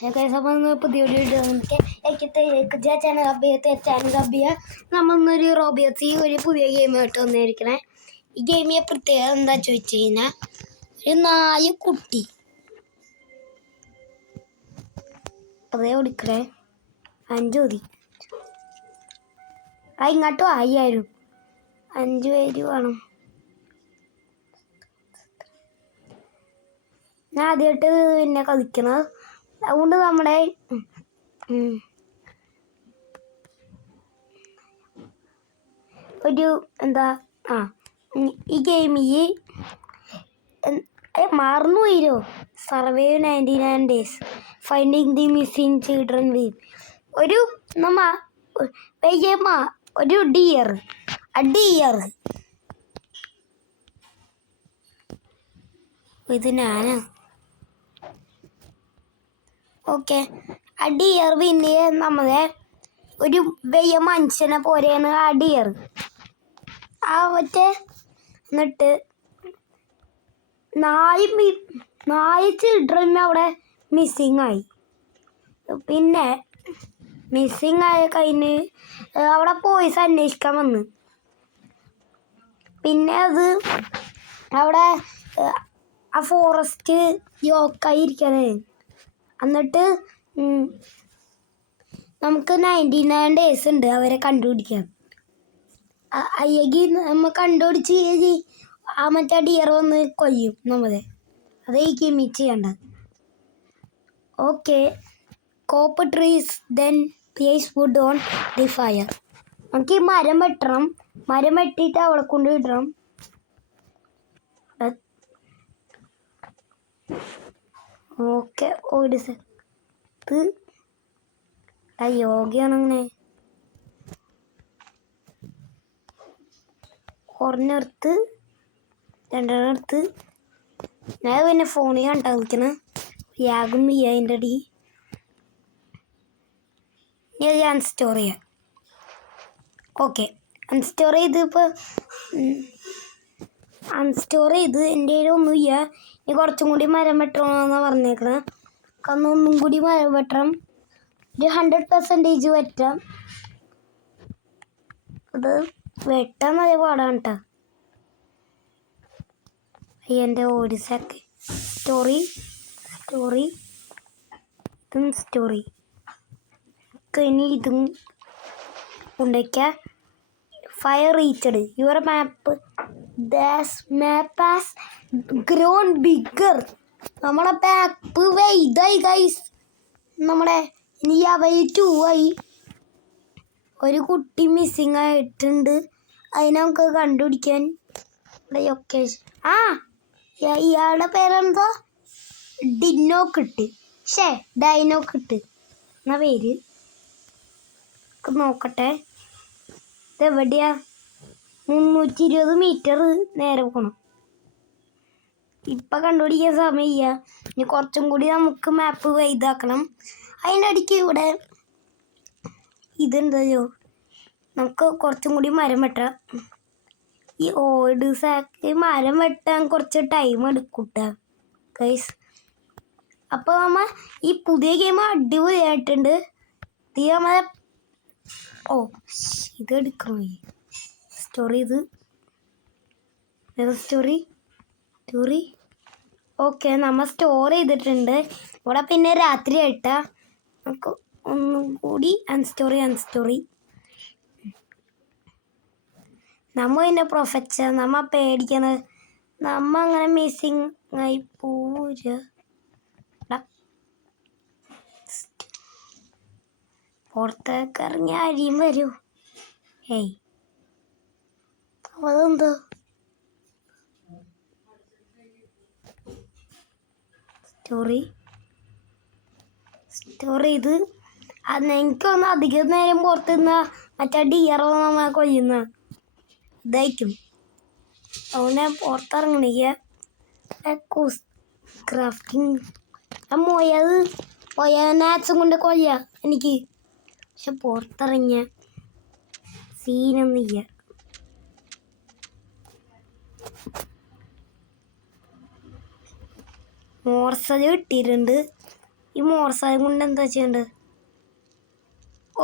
പുതിയ video channel അബിയ നമ്മളൊന്നൊരു റോബിയത്തി ഒരു പുതിയ ഗെയിമായിട്ട് വന്നിരിക്കണേ. ഈ ഗെയിമിയെ പ്രത്യേകത എന്താ ചോദിച്ചു കഴിഞ്ഞാൽ, ഒരു നായക്കുട്ടി അതേ ഓടിക്കണേ 5 മതി. ഇങ്ങോട്ടും 5000 5 പേര് വേണം. ഞാൻ ആദ്യമായിട്ട് പിന്നെ കളിക്കണത്, അതുകൊണ്ട് നമ്മുടെ ഒരു എന്താ ഈ ഗെയിമിൽ മറന്നു പോയിരോ, survive 99 days finding the missing children with ഒരു ഒരു ഡിയർ ഇത് ഞാനാ. ഓക്കെ, ഡിയർ പിന്നെ നമ്മളെ ഒരു വലിയ മനുഷ്യനെ പോലെയാണ് ഡിയർ. എന്നിട്ട് നാല് ചിൽഡ്രൻ അവിടെ മിസ്സിങ് ആയി. പിന്നെ മിസ്സിങ് ആയ കഴിഞ്ഞ് അവിടെ പോലീസ് അന്വേഷിക്കാൻ വന്ന്. പിന്നെ അത് അവിടെ ആ ഫോറസ്റ്റ് യോക്കായി ഇരിക്കണേ. എന്നിട്ട് നമുക്ക് 99 days ഉണ്ട് അവരെ കണ്ടുപിടിക്കാൻ. അയ്യെങ്കിൽ നമ്മൾ കണ്ടുപിടിച്ച് മറ്റേ ഡിയർ വന്ന് കൊല്ലും നമ്മളെ. അതേ ഈ ഗെയിമിൽ ചെയ്യേണ്ടത്. Okay, chop trees then place wood on the fire. നമുക്ക് ഈ മരം വെട്ടണം. മരം വെട്ടിയിട്ട് അവളെ കൊണ്ട് വിടണം. ഓക്കെ, ഒരു ഇത് യോഗയാണങ്ങനെ. ഒരെണ്ണെടുത്ത് 2 എടുത്ത് ഞാൻ പിന്നെ ഫോണിൽ കണ്ടാ കളിക്കണ യാഗും അതിൻ്റെ അടി ഞാൻ അൺസ്റ്റോർ ചെയ്യാം. ഓക്കെ, അൺസ്റ്റോർ ചെയ്ത് എൻ്റെ കയ്യിലൊന്നുമില്ല. ഇനി കുറച്ചും കൂടി മരം വെട്ടണമെന്നാണ് പറഞ്ഞേക്കണത്. ഒന്നും കൂടി മരം വെട്ടണം. ഒരു 100% വെട്ടാം. അത് വെട്ടാൻ നല്ല പാടാണ് കേട്ടോ. എൻ്റെ ഒരു സെക്കൻഡ്. സ്റ്റോറി ഇനി ഇതും ഉണ്ടാക്കിയ fire reached your map has grown bigger. നമ്മളെ മാപ്പ് വൈദായി ഗൈസ്. നമ്മുടെ ഇനി അവയിൽ 2 ആയി. ഒരു കുട്ടി മിസ്സിങ് ആയിട്ടുണ്ട്. അതിനെ നമുക്ക് കണ്ടുപിടിക്കാൻ ലൊക്കേഷൻ. ഇയാളുടെ പേരെന്താ? ഡൈനോക്കിട്ട് എന്നാ പേര്. നോക്കട്ടെ, ഇതെവിടെയാ? 320 മീറ്റർ നേരെ പോകണം. ഇപ്പം കണ്ടുപിടിക്കാൻ സമയമില്ല. ഇനി കുറച്ചും കൂടി നമുക്ക് മാപ്പ് ഇതാക്കണം. അതിൻ്റെ അടിക്ക് ഇവിടെ ഇതുണ്ടല്ലോ, നമുക്ക് കുറച്ചും കൂടി മരം വെട്ടാം. ഈ മരം വെട്ടാൻ കുറച്ച് ടൈം എടുക്കൂട്ടാ ഗൈസ്. അപ്പോൾ നമ്മൾ ഈ പുതിയ ഗെയിം അടിപൊളിയായിട്ടുണ്ട്. നമ്മളെ ഇത് എടുക്കണോ? സ്റ്റോറി ഓക്കെ, നമ്മൾ സ്റ്റോർ ചെയ്തിട്ടുണ്ട്. ഇവിടെ പിന്നെ രാത്രി ആയിട്ടാ. നമുക്ക് ഒന്നും കൂടി അൺസ്റ്റോറി. നമ്മ ഇതിൻ്റെ പ്രൊഫെക്ഷൻ നമ്മ പേടിക്കണത്. നമ്മ അങ്ങനെ മിസ്സിങ് ആയി പോര. പുറത്തേക്ക് ഇറങ്ങി അരിയും വരൂ. അതെന്തോ സ്റ്റോറി ഇത് എനിക്കൊന്ന് അധികം നേരം പുറത്ത് നിന്നാ മറ്റേ ഡിയറോ നമ്മ കൊല്ലുന്ന ഇതായിരിക്കും. അതുകൊണ്ട് ഞാൻ പുറത്തിറങ്ങണില്ല. ക്രാഫ്റ്റിംഗ് നാച്ചും കൊണ്ട് കൊല്ലാം എനിക്ക്. പക്ഷെ പുറത്തിറങ്ങിയ സീനൊന്നുമില്ല. മോർസൽ കിട്ടിയിട്ടുണ്ട്. ഈ മോർസായം കൊണ്ട് എന്താ ചെയ്യേണ്ടത്?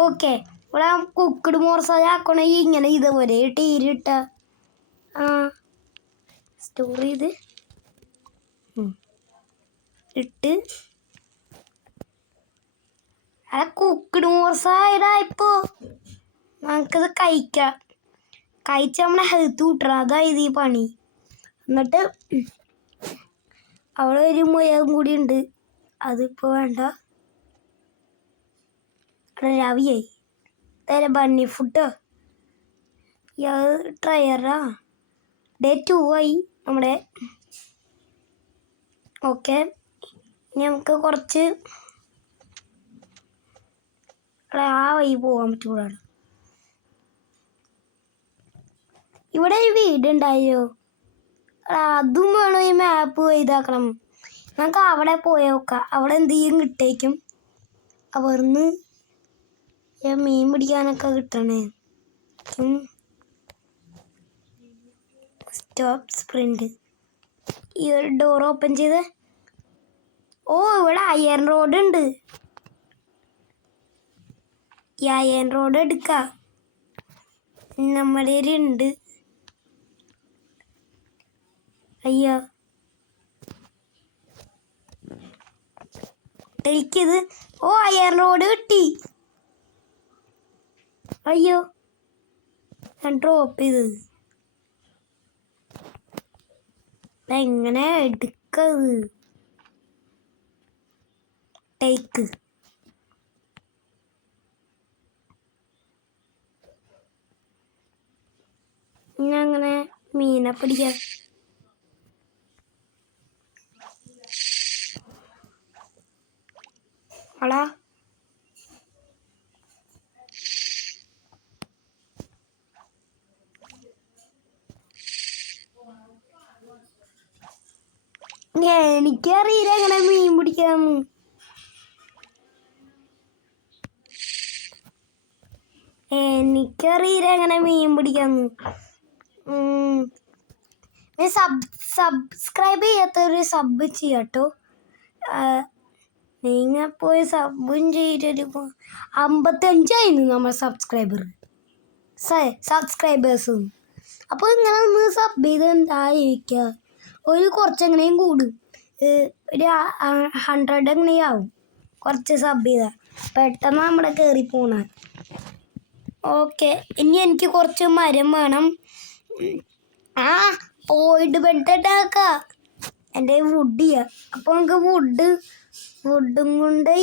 ഓക്കെ, ഇവിടെ കുക്കഡ് മോർസായ ആക്കണമെങ്കിൽ ഇങ്ങനെ ഇതേപോലെ ടീരിട്ട സ്റ്റോർ ചെയ്ത് ഇട്ട് കുക്കഡ് മോർസായടാ. ഇപ്പോൾ നമുക്കത് കഴിക്കാം. കഴിച്ച് നമ്മളെ ഹെൽത്ത് കൂട്ടണം. അതായത് ഈ പണി. എന്നിട്ട് അവിടെ ഒരു മുയലും കൂടി ഉണ്ട്. അതിപ്പോൾ വേണ്ട. രാവിയായി തരാം ബണ്ണി ഫുഡ്. ഇയാൾ ട്രയറാ. ഡേ 2 ആയി നമ്മുടെ. ഓക്കെ, ഇനി നമുക്ക് കുറച്ച് ആ വഴി പോകാൻ പറ്റൂടാണ്. ഇവിടെ ഒരു വീടുണ്ടായോ? അതും വേണം ഈ മാപ്പ് ഇതാക്കണം. നമുക്ക് അവിടെ പോയി നോക്കാം. അവിടെ എന്തെങ്കിലും കിട്ടേക്കും. അവിടുന്ന് മീൻ പിടിക്കാനൊക്കെ കിട്ടണേ. Stop sprint. ഈ ഒരു ഡോർ ഓപ്പൺ ചെയ്ത്. ഓ, ഇവിടെ അയൺ റോഡ് ഉണ്ട്. ഈ അയൺ റോഡ് എടുക്കാം. നമ്മുടെ ഉണ്ട്. അയ്യോ, എനിക്കിത്. ഓ, അയൺ റോഡ് കിട്ടി. അയ്യോ, ഞാൻ ഡ്രോപ്പ് ചെയ്തത്. എങ്ങനെ എടുക്കത്? ടേക്ക്. ഇനി അങ്ങനെ മീനെ പിടിക്കാം. അളാ, എനിക്കറിയില്ല എങ്ങനെ മീൻ പിടിക്കാന്ന്. എനിക്കറിയില്ല എങ്ങനെ മീൻ പിടിക്കാന്ന്. സബ്സ്ക്രൈബ് ചെയ്യാത്തവര് സബ് ചെയ്യാട്ടോ. നിങ്ങൾ പോയി സബും ചെയ്തൊരു 55 നമ്മൾ സബ്സ്ക്രൈബേഴ്സ്. അപ്പോൾ ഇങ്ങനെ ഒന്ന് സബ് ചെയ്ത് എന്തായിരിക്കുക, ഒരു കുറച്ചെങ്ങനെയും കൂടും. ഒരു 100 എങ്ങനെയും ആവും. കുറച്ച് സബ് ചെയ്താൽ പെട്ടെന്ന് നമ്മുടെ കയറി പോണ. ഓക്കെ, ഇനി എനിക്ക് കുറച്ച് മരം വേണം. ഓയിഡ് ബെഡ് ഉണ്ടാക്കാം. എൻ്റെ വുഡ് ചെയ്യാം. അപ്പോൾ നമുക്ക് വുഡും കൊണ്ട്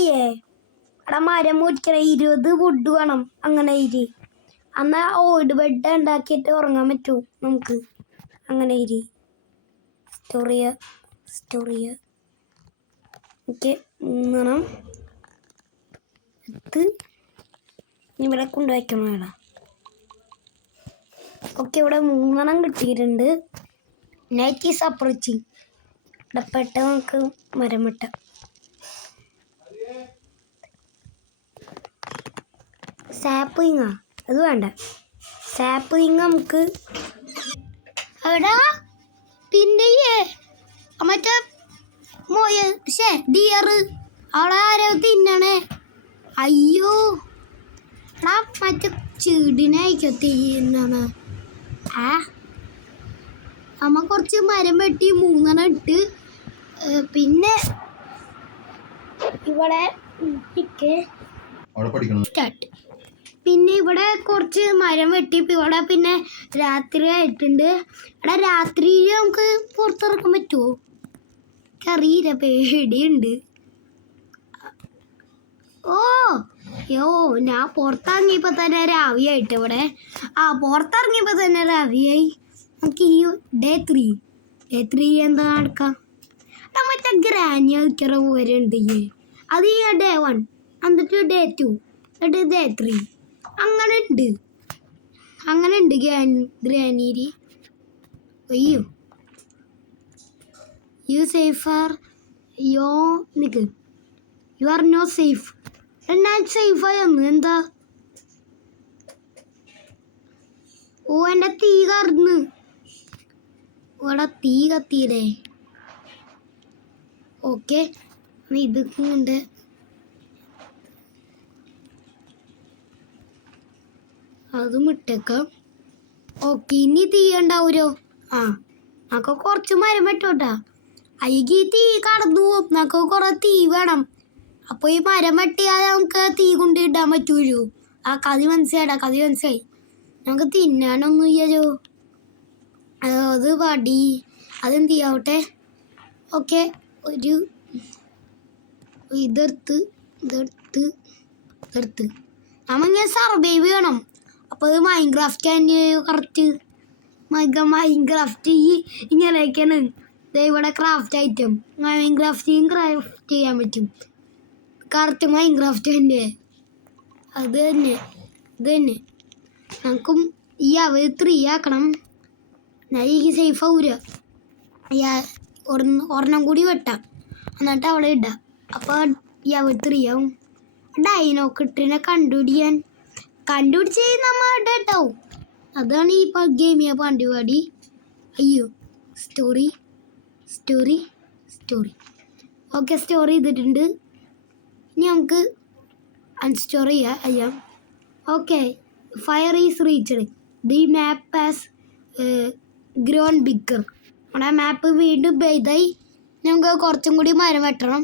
അവിടെ മരം മുറിക്കണം. 20 വുഡ് വേണം. അങ്ങനെ എന്നാൽ ഓയിഡ് ബെഡ് ഉണ്ടാക്കിയിട്ട് ഉറങ്ങാൻ പറ്റൂ നമുക്ക്. അങ്ങനെ സ്റ്റോറിയ ഓക്കെ. 3 ഇത് ഇവിടെ കൊണ്ടുവയ്ക്കണം വേണം. ഓക്കെ, ഇവിടെ 3 കിട്ടിയിട്ടുണ്ട്. Night is approaching. ഇവിടെ പെട്ടെന്ന് നമുക്ക് മരം വെട്ടാം. സാപ്പിങ്ങാ? അത് വേണ്ട. സാപ്പിങ് നമുക്ക് എടാ പിന്നെ മറ്റേ ഡിയർ അവിടെ ആരോ തിന്നണേ. അയ്യോ, എടാ മറ്റേ ചെടിനായിക്കോ തിന്നാണ്. നമ്മ കുറച്ച് മരം വെട്ടി 3 ഇട്ട്. പിന്നെ ഇവിടെ സ്റ്റാർട്ട്. പിന്നെ ഇവിടെ കുറച്ച് മരം വെട്ടി. ഇവിടെ പിന്നെ രാത്രി ആയിട്ടുണ്ട്. ഇവിടെ രാത്രിയിൽ നമുക്ക് പുറത്തിറക്കാൻ പറ്റുമോ? എനിക്കറിയില്ല, പേടിയുണ്ട്. ഞാൻ പുറത്തിറങ്ങിയപ്പോൾ തന്നെ രാവിയായിട്ട് ഇവിടെ. പുറത്തിറങ്ങിയപ്പോൾ തന്നെ രാവിയായി. നമുക്ക് ഈ ഡേ 3 എന്താ നടക്കാം? മറ്റേ ഗ്രാനി കളിക്കറ പോലെ ഉണ്ട്. അത് ഈ ഡേ 1, എന്നിട്ട് ഡേ 2, എന്നിട്ട് ഡേ 3. അങ്ങനെ ഉണ്ട് ഗ്രാനീരി. അയ്യോ, you safer nick. You are no safe. ഞാൻ സേഫായി വന്നു. എന്താ? എൻ്റെ തീ കറന്ന്. ഇവിടെ തീ കത്തിയില്ലേ? ഓക്കെ, ഇതൊക്കെ ഉണ്ട്. അതും ഇട്ടേക്കാം. ഓക്കെ, ഇനി തീ ഉണ്ടാവൂലോ. ആ, നമുക്ക് കുറച്ച് മരം വെട്ടോട്ടാ. അയ്യക്ക് ഈ തീ കടന്നു പോകും. നമുക്ക് കുറെ തീ വേണം. അപ്പോൾ ഈ മരം വെട്ടിയാൽ നമുക്ക് തീ കൊണ്ടിടാൻ പറ്റൂലോ. ആ കഥ മനസ്സിലായി. നമുക്ക് തിന്നാനൊന്നും ഇല്ലല്ലോ. അത് വടി അതെന്ത് ചെയ്യാവട്ടെ. ഓക്കെ, ഒരു ഇതെടുത്ത് നമ്മളിങ്ങനെ സർവൈവ് ചെയ്യണം. അപ്പോൾ അത് മൈൻക്രാഫ്റ്റ് തന്നെ കറക്റ്റ്. മൈൻക്രാഫ്റ്റ് ഇങ്ങനെയൊക്കെയാണ്. ഇവിടെ ക്രാഫ്റ്റ് ഐറ്റം ക്രാഫ്റ്റ് ചെയ്യാൻ പറ്റും. കറക്റ്റ് മൈൻക്രാഫ്റ്റ് തന്നെ. ഇത് തന്നെ നമുക്കും ഈ അവർ 3 ആക്കണം. ഞാൻ ഈ സേഫ് ആവൂല. ഒരെണ്ണം കൂടി വെട്ടാം, എന്നിട്ട് അവിടെ ഇടാം. അപ്പോൾ ഈ അവർ 3 ആവും. ഡൈനോക്കിട്ടിനെ കണ്ടുപിടിച്ച് നമ്മൾ ഇടാവും. അതാണ് ഈ ഗെയിമിയ പാണ്ടിവാടി. അയ്യോ, സ്റ്റോറി ഓക്കെ, സ്റ്റോറി ചെയ്തിട്ടുണ്ട്. ഇനി നമുക്ക് അൺസ്റ്റോർ ചെയ്യാം. Okay, fire is reached. The map has grown bigger. നമ്മുടെ മാപ്പ് വീണ്ടും പെയ്തായി. നമുക്ക് കുറച്ചും കൂടി മരം വെട്ടണം.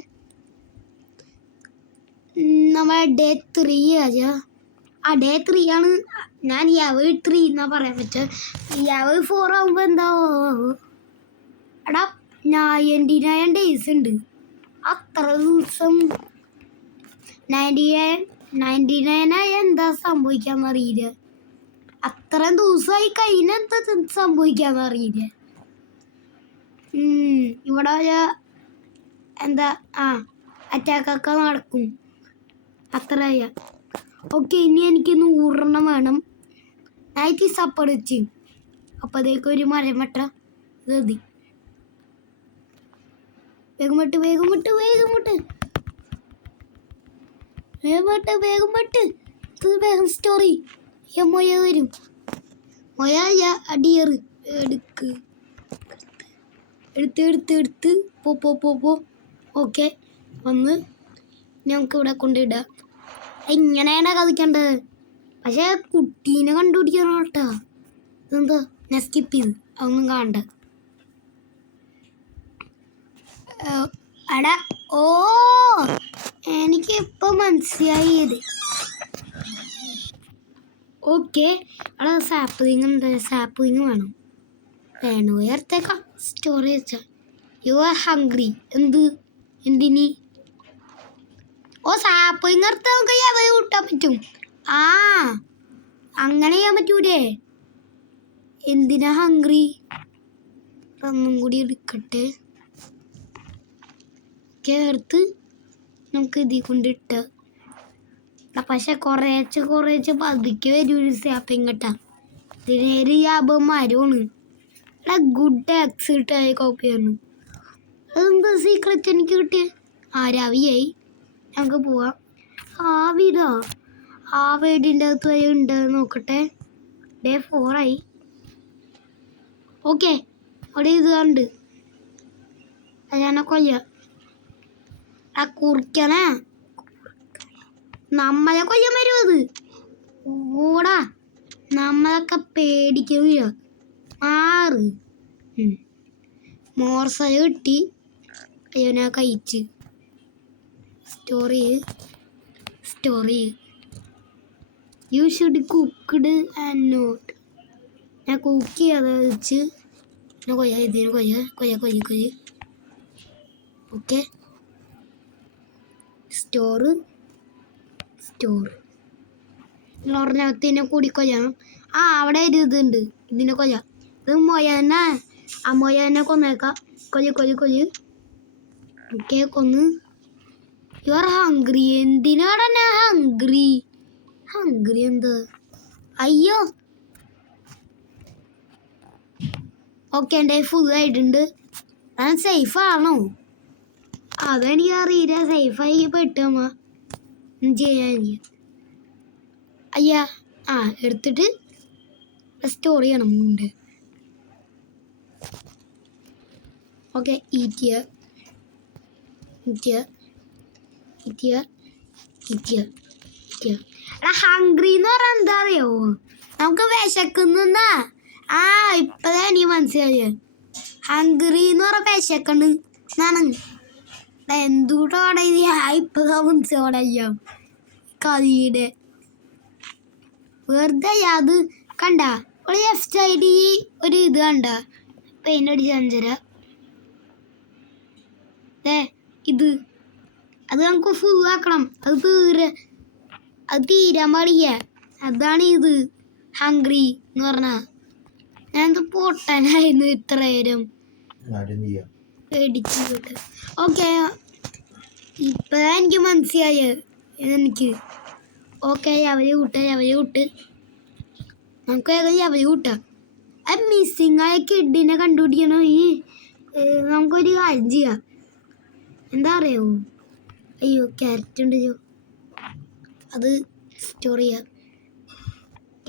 നമ്മൾ ഡേ 3 ഡേ 3 ആണ്. ഞാൻ യാവ് 3 എന്നാ പറയാൻ പറ്റുക. യാവ് 4 ആകുമ്പോൾ എന്താ എടാ 99 ഡേയ്സ് ഉണ്ട്. അത്ര ദിവസം 99 എന്താ സംഭവിക്കാന്നറിയില്ല. അത്രയും ദിവസമായി കഴിഞ്ഞെന്താ സംഭവിക്കാന്നറിയില്ല. ഇവിടെ എന്താ അറ്റാക്കൊക്കെ നടക്കും. അത്രയ. ഓക്കെ, ഇനി എനിക്ക് 100 വേണം. നൈറ്റ് സപ്പടിച്ച് അപ്പോഴത്തേക്ക് ഒരു മരം വെട്ട മതി. വേഗം വേഗം സ്റ്റോറി. മൊയ വരും. മൊയ അടിയറ് എടുത്ത് പോ. ഓക്കെ, വന്ന് ഞങ്ങൾക്ക് ഇവിടെ കൊണ്ടിടാം. ഇങ്ങനെയാണ് കഥിക്കേണ്ടത്. പക്ഷേ കുട്ടീനെ കണ്ടുപിടിക്കണം കേട്ടോ. ഇതെന്താ ഞാൻ സ്കിപ്പ് ചെയ്ത് അതൊന്നും കാണണ്ട. എടാ എനിക്ക് ഇപ്പം മനസ്സിലായത്. ഓക്കെ, അവിടെ സാപ്പിങ് വേണം. ഉയർത്തേക്കാം. സ്റ്റോറി വെച്ചാൽ യു ആർ ഹംഗ്രി. എന്തിനി? സാപ്പിങ് നിർത്താൻ നമുക്ക് കൂട്ടാൻ പറ്റും. അങ്ങനെ ചെയ്യാൻ പറ്റൂലേ? എന്തിനാ ഹംഗ്രി? ഒന്നും കൂടി എടുക്കട്ടെ. ചേർത്ത് നമുക്ക് ഇതിൽ കൊണ്ടിട്ട. പക്ഷെ കുറേച്ച് പതുക്കെ വരൂര് സാപ്പിങ് കേട്ടാ. ഇതിനേര് യാപന്മാരുമാണ്. ഗുഡ് ആക്സ് കിട്ടായി കോപ്പിയാണ്. അതെന്താ സീക്രറ്റ് എനിക്ക് കിട്ടിയ? രാവിയായി. നമുക്ക് പോവാം. വീടിൻ്റെ അകത്ത് വരെ ഉണ്ട് നോക്കട്ടെ. ഡേ 4 ആയി. ഓക്കെ, അവിടെ ഇത് കണ്ട് ഞാൻ കൊയ്യ കുറിക്കണേ. നമ്മളെ കൊയ്യാൻ വരും അത്. ഓടാ, നമ്മളൊക്കെ പേടിക്കില്ല. മോർസ കിട്ടി. അയ്യോ, ഞാൻ കഴിച്ച്. Story you should cooked and not. ഞാൻ കുക്ക് ചെയ്യാതെ വെച്ച് കൊയ്യ. ഓക്കെ, സ്റ്റോർ പറഞ്ഞതിനെ കൂടി കൊയ്യണം. അവിടെ ഒരു ഇതുണ്ട്. ഇതിനെ കൊയ്യാം. ഇത് മൊയനെ മൊയനെ കൊന്നേക്കാം. കൊയ്യ്. ഓക്കെ, കൊന്ന്. You are hungry. എന്തിനാണ് ഞാൻ ഹംഗ്രി എന്ത്? അയ്യോ. ഓക്കെ, എൻ്റെ ഫുള്ളായിട്ടുണ്ട്. ഞാൻ സേഫാണോ? അതെനിക്ക് അറിയില്ല. സേഫായി പെട്ടമ്മ ചെയ്യാൻ. അയ്യാ, എടുത്തിട്ട് സ്റ്റോർ ചെയ്യണം. ഉണ്ട്. ഓക്കെ, ഈറ്റിയ ഹംഗ്രി എന്ന് പറഞ്ഞാൽ എന്താ അറിയോ? നമുക്ക് വിശക്കുന്നാ. ആ ഇപ്പഴേ എനിക്ക് മനസ്സിലായി. ഹംഗ്രി എന്ന് പറഞ്ഞ വിശക്കണ്ട് എന്നാണ്. എന്തുകൂട്ടാണ് ഇത്? ഇപ്പഴാ മനസ്സിലാക്കാം കളിയുടെ. വെറുതെ അത് കണ്ട ഒരു ലെഫ്റ്റ് സൈഡിൽ ഒരു ഇത് കണ്ട പെയിന്റ് അടിച്ച് അഞ്ചര ഇത് അത് നമുക്ക് ഫുൾ ആക്കണം. അത് തീരാൻ പാടില്ല. അതാണ് ഇത് ഹംഗ്രി എന്ന് പറഞ്ഞ. ഞാനത് പൊട്ടനായിരുന്നു ഇത്ര നേരം പേടിച്ചിട്ട്. ഓക്കെ ഇപ്പഴാ എനിക്ക് മനസ്സിലായ എനിക്ക്. ഓക്കെ അവര് വിട്ട് നമുക്ക് ഏതായാലും അവര് കൂട്ടാം. ആ മിസ്സിങ് ആയ കിഡിനെ കണ്ടുപിടിക്കണം. നമുക്കൊരു കാര്യം ചെയ്യാം. എന്താ അറിയാമോ? അയ്യോ ക്യാരറ്റ് ഉണ്ട്. അത് സ്റ്റോർ ചെയ്യാം.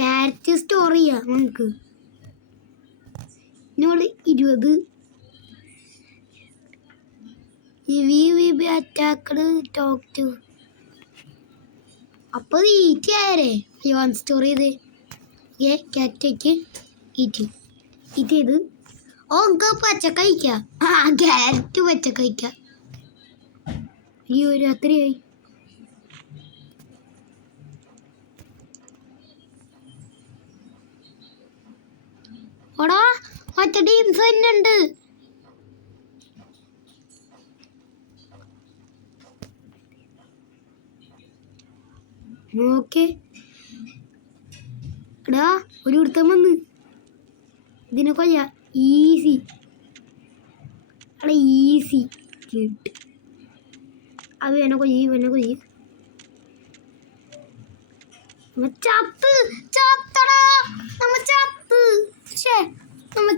ക്യാരറ്റ് സ്റ്റോർ ചെയ്യാം നമുക്ക്. ഇന്നോട് 20 അറ്റാക്കഡ് ടോക്ക് ടു. അപ്പോൾ ഈറ്റി ആയേ. അയ്യോ സ്റ്റോർ ചെയ്ത് ക്യാരറ്റേക്ക് ഈറ്റ് ചെയ്ത്. ഓക്കെ പച്ചക്ക കഴിക്കാം. ക്യാരറ്റ് പച്ചക്ക കഴിക്കാം. അയ്യോ രാത്രിയായി. ഓടാ മറ്റ ടീംസ് തന്നെ ഉണ്ട്. ഓക്കെ എടാ ഒരു കൊടുത്താൻ വന്ന് ഇതിനെ കൊയ്യ. ഈസി അടാ ഈസി കിട്ടി. അത് വേണ കൊയ്യ്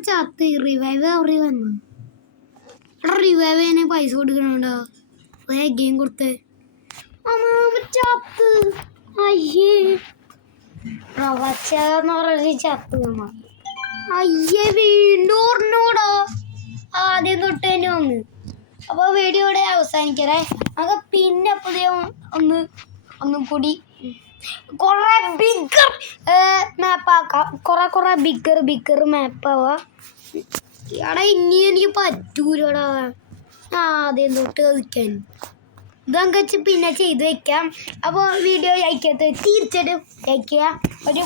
ചത്ത് റിവൈവ് വന്നു. റിവൈവ് ചെയ്യാൻ പൈസ കൊടുക്കണോണ്ടോ? ഗെയിം കൊടുത്തേ ചത്ത്. അയ്യേ പ്രവച്ചെന്ന് പറഞ്ഞ ചത്ത്. അയ്യേ വീണ്ടും ഓർണോടോ. ആദ്യം തൊട്ട് തന്നെ വന്ന്. അപ്പോൾ വീഡിയോയുടെ അവസാനിക്കറേ. നമുക്ക് പിന്നെ പുതിയ ഒന്നും കൂടി കുറെ ബിഗർ മാപ്പാക്കാം. കുറെ ബിഗർ മാപ്പാവാം. എടാ ഇനി എനിക്ക് പറ്റൂലടാ ആദ്യം തൊട്ട് കളിക്കാൻ. ഇതൊക്കെ വെച്ച് പിന്നെ ചെയ്ത് വെക്കാം. അപ്പോൾ വീഡിയോ ലൈക്കാത്ത തീർച്ചയായിട്ടും ലൈക്ക് ചെയ്യുക. ഒരു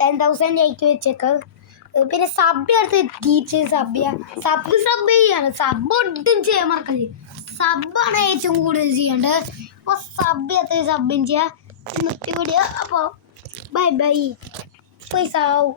10,000 ലൈക്ക് വെച്ചേക്കാം. പിന്നെ സബ് അടുത്ത് ടീച്ചേഴ്സ് സബ് ചെയ്യാണ്. സബ് ഒട്ടും ചെയ്യാൻ മറക്കരുത്. സബ്ബാണ് ഏറ്റവും കൂടുതൽ ചെയ്യേണ്ടത്. അപ്പോൾ സബും ചെയ്യുക. നിർത്തി കൂടിയ. അപ്പോൾ ബൈ പൈസ ആവും.